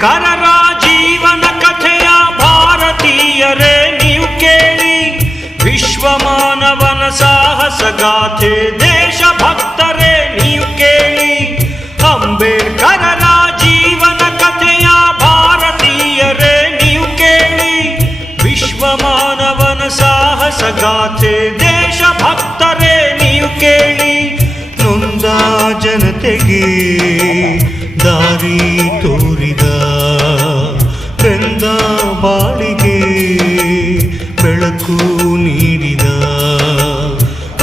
ಅಂಬೇಡ್ಕರರ ಜೀವನ ಕಥೆಯ ಭಾರತೀಯರೇ ನೀವು ಕೇಳಿ, ವಿಶ್ವ ಮಾನವನ ಸಾಹಸ ಗಾಥೆ ದೇಶಭಕ್ತರೇ ನೀವು ಕೇಳಿ. ಅಂಬೇಡ್ಕರರ ಜೀವನ ಕಥೆಯ ಭಾರತೀಯರೇ ನೀವು ಕೇಳಿ, ವಿಶ್ವ ಮಾನವನ ಸಾಹಸ ಗಾಥೆ ದೇಶಭಕ್ತರೇ ನೀವು ಕೇಳಿ. ನೊಂದ ಜನತೆಗೆ ದಾರಿ ತೋರಿದ, ಬೆಂದ ಬಾಳಿಗೆ ಬೆಳಕು ನೀಡಿದ,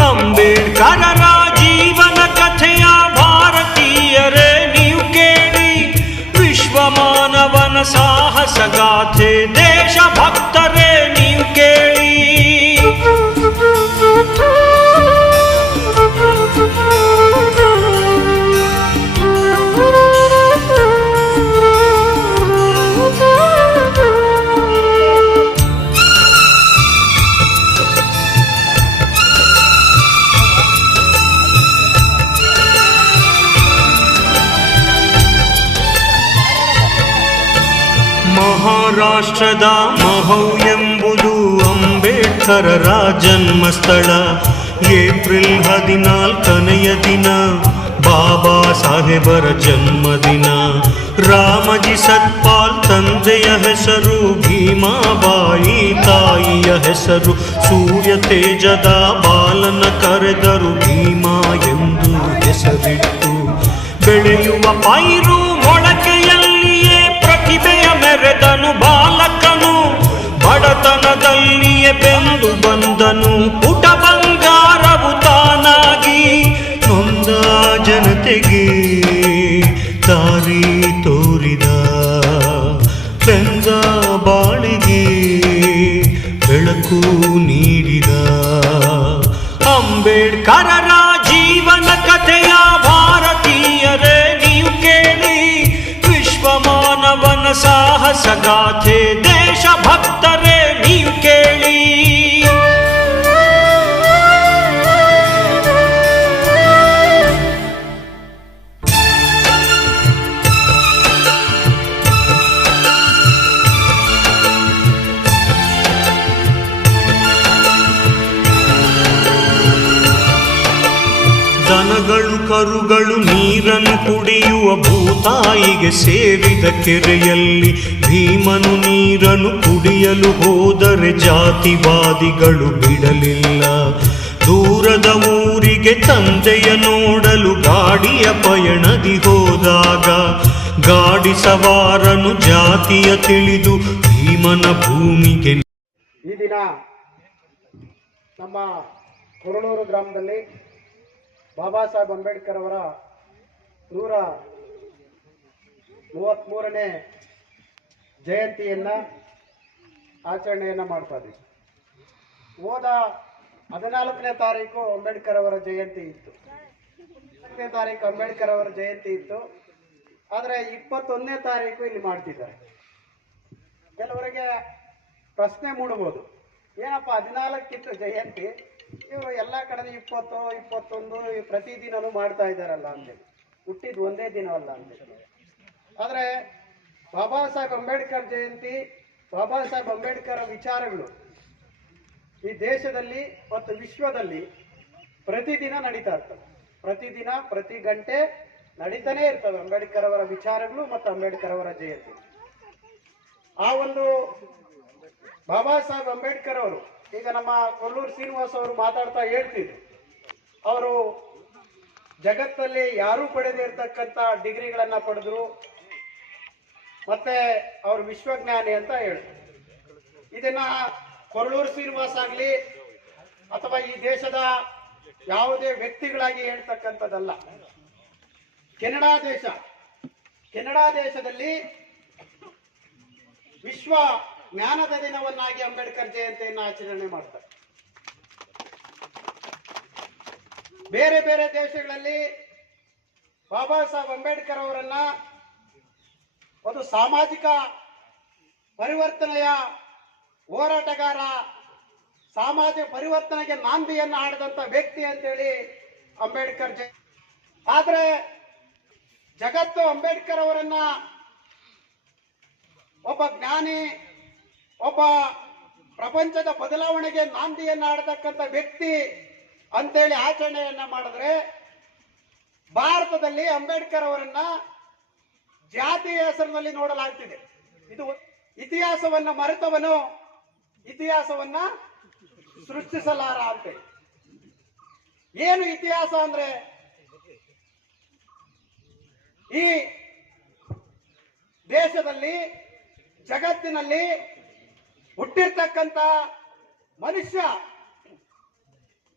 ಅಂಬೇಡ್ಕರರ ಜೀವನ ಕಥೆಯ ಭಾರತೀಯರೇ ನೀವು ಕೇಳಿ, ವಿಶ್ವ ಮಾನವನ ಸಾಹಸ ಗಾಥೆ ದೇಶಭಕ್ತರೇ ನೀವು ಕೇಳಿ. ಮಹಾರಾಷ್ಟ್ರದ ಮಹೌ ಎಂಬುದು ಅಂಬೇಡ್ಕರರ ಜನ್ಮಸ್ಥಳ. ಏಪ್ರಿಲ್ 14ನೆಯ ದಿನ ಬಾಬಾ ಸಾಹೇಬರ ಜನ್ಮದಿನ. ರಾಮಜಿ ಸತ್ಪಾಲ್ ತಂದೆಯ ಹೆಸರು, ಭೀಮಾಬಾಯಿ ತಾಯಿಯ ಹೆಸರು. ಸೂರ್ಯ ತೇಜದ ಬಾಲನ ಕರೆದರು, ಭೀಮಾ ಎಂದು ಹೆಸರಿಟ್ಟು. ಬೆಳೆಯುವ ಪೈರು ಮೊಳಕೆಯಲ್ಲಿಯೇ ಪ್ರತಿಭೆಯ ಮೆರೆದನು ಬಾಲಕನು, ಬಡತನದಲ್ಲಿಯೇ ಬೆಂದು ಬಂದನು ಪುಟ ಬಂಗಾರವು ತಾನಾಗಿ. ನೊಂದ ಜನತೆಗೆ ದಾರಿ ತೋರಿದ, ಬೆಂದ ಬಾಳಿಗೆ ಬೆಳಕು ನೀಡಿದ, ಅಂಬೇಡ್ಕರರ ಜೀವನ ಕಥೆಯ ಭಾರತೀಯರೇ ನೀವು ಕೇಳಿ, ವಿಶ್ವ ಮಾನವನ ಸಾಹಸ ಗಾಥೆ ದೇಶಭಕ್ತರೇ ನೀವು ಕೇಳಿ. ದನಗಳು ಕರುಗಳು ನೀರನ್ನು ಕುಡಿಯುವ ಭೂತಾಯಿಗೆ ಸೇರಿದ ಕೆರೆಯಲ್ಲಿ, ಭೀಮನು ನೀರನ್ನು ಕುಡಿಯಲು ಹೋದರೆ ಜಾತಿವಾದಿಗಳು ಬಿಡಲಿಲ್ಲ. ದೂರದ ಊರಿಗೆ ತಂದೆಯ ನೋಡಲು ಗಾಡಿಯ ಪಯಣದಿ ಹೋದಾಗ, ಗಾಡಿ ಸವಾರನು ಜಾತಿಯ ತಿಳಿದು ಭೀಮನ ಭೂಮಿಗೆ. ಈ ದಿನ ನಮ್ಮ ಕೊರಳೂರು ಗ್ರಾಮದಲ್ಲಿ ಬಾಬಾ ಸಾಹೇಬ್ ಅಂಬೇಡ್ಕರ್ ಅವರ 133ನೇ ಜಯಂತಿಯನ್ನು ಆಚರಣೆಯನ್ನು ಮಾಡ್ತಾ ಇದ್ದೀವಿ. ಹೋದ 14ನೇ ತಾರೀಕು ಅಂಬೇಡ್ಕರ್ ಅವರ ಜಯಂತಿ ಇತ್ತು. 14ನೇ ತಾರೀಕು ಅಂಬೇಡ್ಕರ್ ಅವರ ಜಯಂತಿ ಇತ್ತು. ಆದರೆ 21ನೇ ತಾರೀಕು ಇಲ್ಲಿ ಮಾಡ್ತಿದ್ದಾರೆ. ಕೆಲವರಿಗೆ ಪ್ರಶ್ನೆ ಮೂಡಬಹುದು, ಏನಪ್ಪ 14ಕ್ಕಿತ್ತು ಜಯಂತಿ, ಇವರು ಎಲ್ಲ ಕಡೆ 20, 21 ಪ್ರತಿದಿನವೂ ಮಾಡ್ತಾ ಇದ್ದಾರಲ್ಲ ಅಂತೇಳಿ. ಹುಟ್ಟಿದ್ದು ಒಂದೇ ದಿನವಲ್ಲ ಅಂತೇಳಿ. ಆದರೆ ಬಾಬಾ ಸಾಹೇಬ್ ಅಂಬೇಡ್ಕರ್ ಜಯಂತಿ, ಬಾಬಾ ಸಾಹೇಬ್ ಅಂಬೇಡ್ಕರ್ ವಿಚಾರಗಳು ಈ ದೇಶದಲ್ಲಿ ಮತ್ತು ವಿಶ್ವದಲ್ಲಿ ಪ್ರತಿದಿನ ನಡೀತಾ ಇರ್ತವೆ. ಪ್ರತಿದಿನ ಪ್ರತಿ ಗಂಟೆ ನಡೀತಾನೆ ಇರ್ತವೆ ಅಂಬೇಡ್ಕರ್ ಅವರ ವಿಚಾರಗಳು ಮತ್ತು ಅಂಬೇಡ್ಕರ್ ಅವರ ಜಯಂತಿ. ಆ ಒಂದು ಬಾಬಾ ಸಾಹೇಬ್ ಅಂಬೇಡ್ಕರ್ ಅವರು, ಈಗ ನಮ್ಮ ಕೊಲ್ಲೂರು ಶ್ರೀನಿವಾಸ್ ಅವರು ಮಾತಾಡ್ತಾ ಹೇಳ್ತಿದ್ರು, ಅವರು ಜಗತ್ತಲ್ಲಿ ಯಾರೂ ಪಡೆದೇ ಇರ್ತಕ್ಕಂಥ ಡಿಗ್ರಿಗಳನ್ನು ಪಡೆದ್ರು, ಮತ್ತೆ ಅವರು ವಿಶ್ವಜ್ಞಾನಿ ಅಂತ ಹೇಳಿದ್ರು. ಇದನ್ನ ಕೊಲ್ಲೂರು ಶ್ರೀನಿವಾಸ್ ಆಗಲಿ ಅಥವಾ ಈ ದೇಶದ ಯಾವುದೇ ವ್ಯಕ್ತಿಗಳಾಗಿ ಹೇಳ್ತಕ್ಕಂಥದ್ದಲ್ಲ. ಕೆನಡಾ ದೇಶದಲ್ಲಿ ವಿಶ್ವ ಜ್ಞಾನದ ದಿನವನ್ನಾಗಿ ಅಂಬೇಡ್ಕರ್ ಜಯಂತಿಯನ್ನು ಆಚರಣೆ ಮಾಡ್ತಾರೆ. ಬೇರೆ ಬೇರೆ ದೇಶಗಳಲ್ಲಿ ಬಾಬಾ ಸಾಹೇಬ್ ಅಂಬೇಡ್ಕರ್ ಅವರನ್ನ ಒಂದು ಸಾಮಾಜಿಕ ಪರಿವರ್ತನೆಯ ಹೋರಾಟಗಾರ, ಸಾಮಾಜಿಕ ಪರಿವರ್ತನೆಗೆ ನಾಂದಿಯನ್ನು ಹಾಡಿದಂಥ ವ್ಯಕ್ತಿ ಅಂತೇಳಿ ಅಂಬೇಡ್ಕರ್ ಜಯಂತಿ. ಆದರೆ ಜಗತ್ತು ಅಂಬೇಡ್ಕರ್ ಅವರನ್ನ ಒಬ್ಬ ಜ್ಞಾನಿ, ಒಬ್ಬ ಪ್ರಪಂಚದ ಬದಲಾವಣೆಗೆ ನಾಂದಿಯನ್ನ ಆಡತಕ್ಕಂಥ ವ್ಯಕ್ತಿ ಅಂತೇಳಿ ಆಚರಣೆಯನ್ನ ಮಾಡಿದ್ರೆ, ಭಾರತದಲ್ಲಿ ಅಂಬೇಡ್ಕರ್ ಅವರನ್ನ ಜಾತಿಯ ಹೆಸರಿನಲ್ಲಿ ನೋಡಲಾಗ್ತಿದೆ. ಇದು ಇತಿಹಾಸವನ್ನ ಮರೆತವನು ಇತಿಹಾಸವನ್ನ ಸೃಷ್ಟಿಸಲಾರ ಅಂತ. ಏನು ಇತಿಹಾಸ ಅಂದ್ರೆ, ಈ ದೇಶದಲ್ಲಿ ಜಗತ್ತಿನಲ್ಲಿ ಹುಟ್ಟಿರ್ತಕ್ಕಂಥ ಮನುಷ್ಯ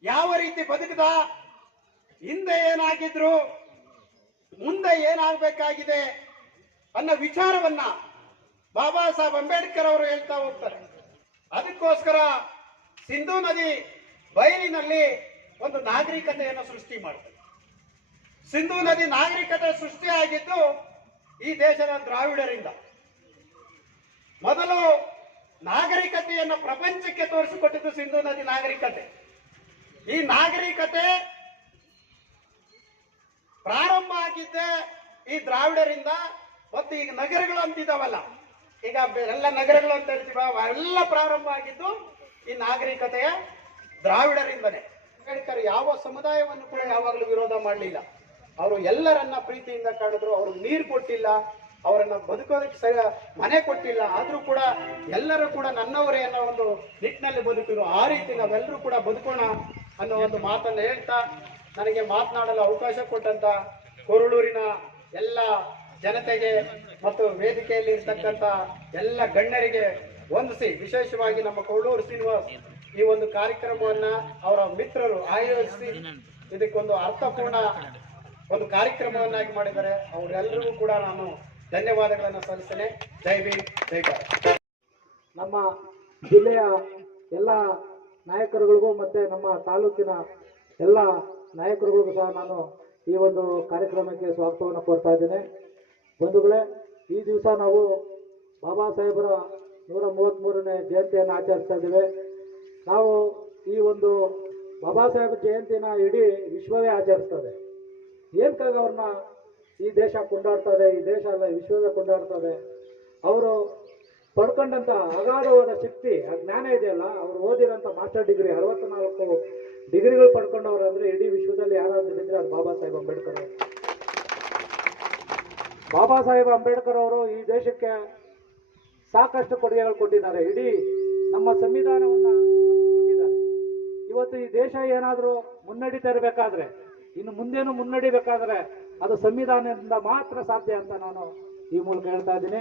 ಯಾವ ರೀತಿ ಬದುಕಿದ, ಹಿಂದೆ ಏನಾಗಿದ್ರು, ಮುಂದೆ ಏನಾಗಬೇಕಾಗಿದೆ ಅನ್ನೋ ವಿಚಾರವನ್ನ ಬಾಬಾ ಸಾಹೇಬ್ ಅಂಬೇಡ್ಕರ್ ಅವರು ಹೇಳ್ತಾ ಹೋಗ್ತಾರೆ. ಅದಕ್ಕೋಸ್ಕರ ಸಿಂಧೂ ನದಿ ಬಯಲಿನಲ್ಲಿ ಒಂದು ನಾಗರಿಕತೆಯನ್ನು ಸೃಷ್ಟಿ ಮಾಡ್ತಾರೆ. ಸಿಂಧೂ ನದಿ ನಾಗರಿಕತೆ ಸೃಷ್ಟಿಯಾಗಿದ್ದು ಈ ದೇಶದ ದ್ರಾವಿಡರಿಂದ. ಮೊದಲು ನಾಗರಿಕತೆಯನ್ನು ಪ್ರಪಂಚಕ್ಕೆ ತೋರಿಸಿಕೊಟ್ಟಿದ್ದು ಸಿಂಧೂ ನದಿ ನಾಗರಿಕತೆ. ಈ ನಾಗರಿಕತೆ ಪ್ರಾರಂಭ ಆಗಿದ್ದೆ ಈ ದ್ರಾವಿಡರಿಂದ. ಮತ್ತು ಈಗ ನಗರಗಳು ಅಂತಿದಾವಲ್ಲ, ಈಗ ಎಲ್ಲ ನಗರಗಳು ಅಂತ ಹೇಳ್ತೀವ, ಅವೆಲ್ಲ ಪ್ರಾರಂಭ ಆಗಿದ್ದು ಈ ನಾಗರಿಕತೆಯ ದ್ರಾವಿಡರಿಂದನೇ. ಅಂಬೇಡ್ಕರ್ ಯಾವ ಸಮುದಾಯವನ್ನು ಕೂಡ ಯಾವಾಗಲೂ ವಿರೋಧ ಮಾಡಲಿಲ್ಲ. ಅವರು ಎಲ್ಲರನ್ನ ಪ್ರೀತಿಯಿಂದ ಕಾಣಿದ್ರು. ಅವರು ನೀರು ಕೊಟ್ಟಿಲ್ಲ, ಅವರನ್ನ ಬದುಕೋದಕ್ಕೆ ಮನೆ ಕೊಟ್ಟಿಲ್ಲ. ಆದ್ರೂ ಕೂಡ ಎಲ್ಲರೂ ಕೂಡ ನನ್ನವರೇ ಅನ್ನೋ ಒಂದು ನಿಟ್ಟಿನಲ್ಲಿ ಬದುಕಿದ್ರು. ಆ ರೀತಿ ನಾವೆಲ್ಲರೂ ಕೂಡ ಬದುಕೋಣ ಅನ್ನೋ ಒಂದು ಮಾತನ್ನು ಹೇಳ್ತಾ, ನನಗೆ ಮಾತನಾಡಲು ಅವಕಾಶ ಕೊಟ್ಟಂತ ಕೊರಳೂರಿನ ಎಲ್ಲ ಜನತೆಗೆ ಮತ್ತು ವೇದಿಕೆಯಲ್ಲಿ ಇರ್ತಕ್ಕಂಥ ಎಲ್ಲ ಗಣ್ಯರಿಗೆ ವಂದಿಸಿ, ವಿಶೇಷವಾಗಿ ನಮ್ಮ ಕೊರಳೂರು ಶ್ರೀನಿವಾಸ್ ಈ ಒಂದು ಕಾರ್ಯಕ್ರಮವನ್ನ ಅವರ ಮಿತ್ರರು ಆಯೋಜಿಸಿ ಇದಕ್ಕೊಂದು ಅರ್ಥಪೂರ್ಣ ಒಂದು ಕಾರ್ಯಕ್ರಮವನ್ನಾಗಿ ಮಾಡಿದ್ದಾರೆ. ಅವರೆಲ್ಲರಿಗೂ ಕೂಡ ನಾನು ಧನ್ಯವಾದಗಳನ್ನು ಸಲ್ಲಿಸ್ತೇನೆ. ಜೈ ಭೀಮ್, ಜೈ ಭಾರತ್. ನಮ್ಮ ಜಿಲ್ಲೆಯ ಎಲ್ಲ ನಾಯಕರುಗಳಿಗೂ ಮತ್ತು ನಮ್ಮ ತಾಲೂಕಿನ ಎಲ್ಲ ನಾಯಕರುಗಳಿಗೂ ಸಹ ನಾನು ಈ ಒಂದು ಕಾರ್ಯಕ್ರಮಕ್ಕೆ ಸ್ವಾಗತವನ್ನು ಕೋರ್ತಾ ಇದ್ದೇನೆ. ಬಂಧುಗಳೇ, ಈ ದಿವಸ ನಾವು ಬಾಬಾ ಸಾಹೇಬರ 133ನೇ ಜಯಂತಿಯನ್ನು ಆಚರಿಸ್ತಾ ಇದ್ದೇವೆ. ನಾವು ಈ ಒಂದು ಬಾಬಾ ಸಾಹೇಬ್ ಜಯಂತಿನ ಇಡೀ ವಿಶ್ವವೇ ಆಚರಿಸ್ತದೆ. ಏನಕ್ಕಾಗಿ ಅವ್ರನ್ನ ಈ ದೇಶ ಕೊಂಡಾಡ್ತದೆ, ಈ ದೇಶ ಅಲ್ಲ ವಿಶ್ವವೇ ಕೊಂಡಾಡ್ತದೆ. ಅವರು ಪಡ್ಕೊಂಡಂಥ ಅಗಾಧವಾದ ಶಕ್ತಿ, ಆ ಜ್ಞಾನ ಇದೆಯಲ್ಲ, ಅವ್ರು ಓದಿರೋಂಥ ಮಾಸ್ಟರ್ ಡಿಗ್ರಿ 64 ಡಿಗ್ರಿಗಳು ಪಡ್ಕೊಂಡವ್ರು ಅಂದರೆ ಇಡೀ ವಿಶ್ವದಲ್ಲಿ ಯಾರಾದ್ರೂ ಇದ್ರೆ ಅದು ಬಾಬಾ ಸಾಹೇಬ್ ಅಂಬೇಡ್ಕರ್ ಅವರು. ಬಾಬಾ ಸಾಹೇಬ್ ಅಂಬೇಡ್ಕರ್ ಅವರು ಈ ದೇಶಕ್ಕೆ ಸಾಕಷ್ಟು ಕೊಡುಗೆಗಳು ಕೊಟ್ಟಿದ್ದಾರೆ. ಇಡೀ ನಮ್ಮ ಸಂವಿಧಾನವನ್ನು ಕೊಟ್ಟಿದ್ದಾರೆ. ಇವತ್ತು ಈ ದೇಶ ಏನಾದರೂ ಮುನ್ನಡೀತಾ ಇರಬೇಕಾದ್ರೆ, ಇನ್ನು ಮುಂದೇನು ಮುನ್ನಡಿಬೇಕಾದ್ರೆ ಅದು ಸಂವಿಧಾನದಿಂದ ಮಾತ್ರ ಸಾಧ್ಯ ಅಂತ ನಾನು ಈ ಮೂಲಕ ಹೇಳ್ತಾ ಇದ್ದೀನಿ.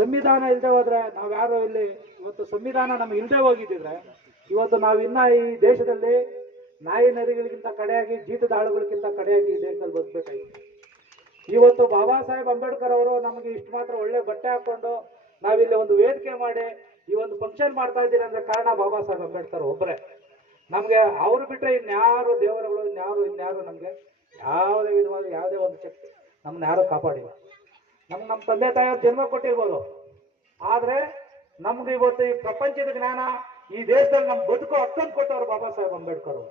ಸಂವಿಧಾನ ಇಲ್ಲದೆ ಹೋದ್ರೆ ನಾವ್ಯಾರು ಇಲ್ಲಿ, ಇವತ್ತು ಸಂವಿಧಾನ ನಮ್ಗೆ ಇಲ್ಲದೆ ಹೋಗಿದ್ದಿದ್ರೆ ಇವತ್ತು ನಾವು ಇನ್ನ ಈ ದೇಶದಲ್ಲಿ ನಾಯಿ ನರಿಗಳಿಗಿಂತ ಕಡೆಯಾಗಿ, ಜೀತದ ಆಳುಗಳಿಗಿಂತ ಕಡೆಯಾಗಿ ಈ ದೇಶದಲ್ಲಿ ಬದುಕಬೇಕಾಗಿತ್ತು. ಇವತ್ತು ಬಾಬಾ ಸಾಹೇಬ್ ಅಂಬೇಡ್ಕರ್ ಅವರು ನಮಗೆ ಇಷ್ಟು ಮಾತ್ರ ಒಳ್ಳೆ ಬಟ್ಟೆ ಹಾಕೊಂಡು ನಾವಿಲ್ಲಿ ಒಂದು ವೇದಿಕೆ ಮಾಡಿ ಈ ಒಂದು ಫಂಕ್ಷನ್ ಮಾಡ್ತಾ ಇದ್ದೀರಿ ಅಂದ್ರೆ ಕಾರಣ ಬಾಬಾ ಸಾಹೇಬ್ ಅಂಬೇಡ್ಕರ್ ಒಬ್ಬರೇ. ನಮಗೆ ಅವರು ಬಿಟ್ಟರೆ ಇನ್ಯಾರು ದೇವರುಗಳು, ಇನ್ಯಾರು ನಮಗೆ ಯಾವುದೇ ವಿಧವಾದ ಯಾವುದೇ ಒಂದು ಶಕ್ತಿ ನಮ್ಮನ್ನ ಯಾರು ಕಾಪಾಡಿಲ್ಲ. ನಮ್ಮ ತಂದೆ ತಾಯಿಯವ್ರು ಜನ್ಮ ಕೊಟ್ಟಿರ್ಬೋದು, ಆದರೆ ನಮ್ಗೆ ಇವತ್ತು ಈ ಪ್ರಪಂಚದ ಜ್ಞಾನ, ಈ ದೇಶದಲ್ಲಿ ನಮ್ಮ ಬದುಕು ಹಕ್ಕನ್ನು ಕೊಟ್ಟವರು ಬಾಬಾ ಸಾಹೇಬ್ ಅಂಬೇಡ್ಕರ್ ಅವರು.